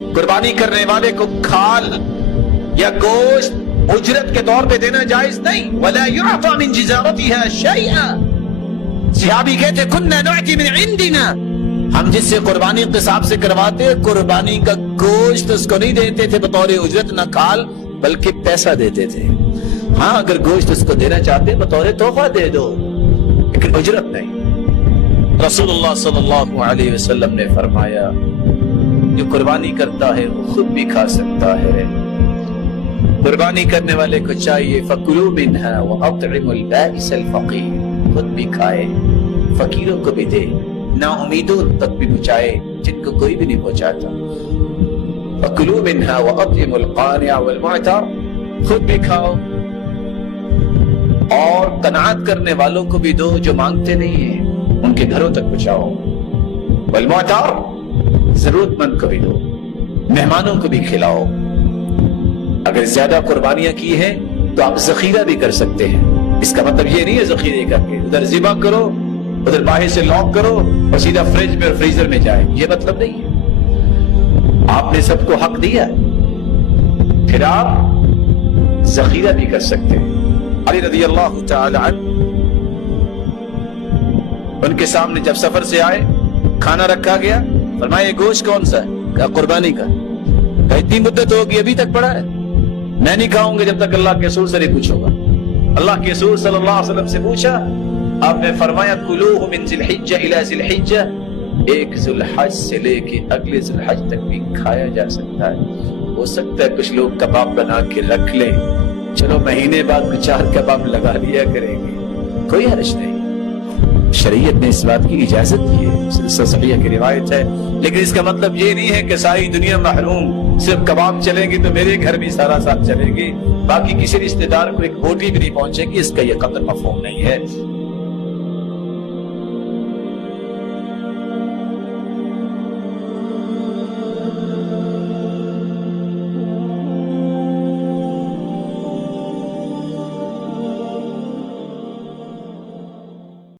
قربانی کرنے والے کو کھال یا گوشت اجرت کے طور پہ دینا جائز نہیں. وَلَا يُعْطَى مِن جِزَارَتِهَا شَيْئًا. صحابی کہتے كُنَّا نُعْتِ مِنْ عِنْدِنَا. ہم جس سے قربانی قصاب سے کرواتے قربانی کا گوشت اس کو نہیں دیتے تھے بطور اجرت نہ کھال بلکہ پیسہ دیتے تھے. ہاں اگر گوشت اس کو دینا چاہتے بطور تحفہ دے دو لیکن اجرت نہیں. رسول اللہ صلی اللہ علیہ وسلم نے فرمایا جو قربانی کرتا ہے وہ خود بھی کھا سکتا ہے. قربانی کرنے والے کو چاہیے فَكُلُوا مِنْهَا وَأَطْعِمُوا الْبَائِسَ الْفَقِيرَ. خود بھی کھائے فقیروں کو بھی دے نا امیدوں تک بھی پہنچائے جن کو کوئی بھی نہیں پہنچاتا. فَكُلُوا مِنْهَا وَأَطْعِمُوا الْقَانِعَ وَالْمُعْتَرَ. خود بھی کھاؤ اور قناعت کرنے والوں کو بھی دو جو مانگتے نہیں ہیں ان کے گھروں تک پہنچاؤ. وَالْمُعْتَرَ ضرورت مند کو بھی دو مہمانوں کو بھی کھلاؤ. اگر زیادہ قربانیاں کی ہیں تو آپ ذخیرہ بھی کر سکتے ہیں. اس کا مطلب یہ نہیں ہے ذخیرے کر کے ادھر ذبح کرو ادھر باہر سے لاک کرو اور سیدھا فریج میں اور فریزر میں جائے. یہ مطلب نہیں ہے. آپ نے سب کو حق دیا پھر آپ ذخیرہ بھی کر سکتے ہیں. علی رضی اللہ تعالی عنہ ان کے سامنے جب سفر سے آئے کھانا رکھا گیا فرمایا یہ گوشت کون سا ہے؟ کہا قربانی کا. کہا اتنی مدت ہوگی ابھی تک پڑا ہے. میں نہیں کھاؤں گا جب تک اللہ کے رسول سے نہیں پوچھوں گا. اللہ کے رسول صلی اللہ علیہ وسلم سے پوچھا آپ نے فرمایا کلوہ من ذی الحجہ الی ذی الحجہ. ایک ذی الحج سے لے کے اگلے ذی الحج تک بھی کھایا جا سکتا ہے. ہو سکتا ہے کچھ لوگ کباب بنا کے رکھ لیں چلو مہینے بعد 4 کباب لگا لیا کریں گے کوئی حرج نہیں. شریعت نے اس بات کی اجازت دی ہے. سلسلہ صحیحہ کی روایت ہے. لیکن اس کا مطلب یہ نہیں ہے کہ ساری دنیا محروم صرف کباب چلیں گی تو میرے گھر بھی سارا ساتھ چلے گی باقی کسی رشتہ دار کو ایک بوٹی بھی نہیں پہنچے گی. اس کا یہ قدر مفہوم نہیں ہے.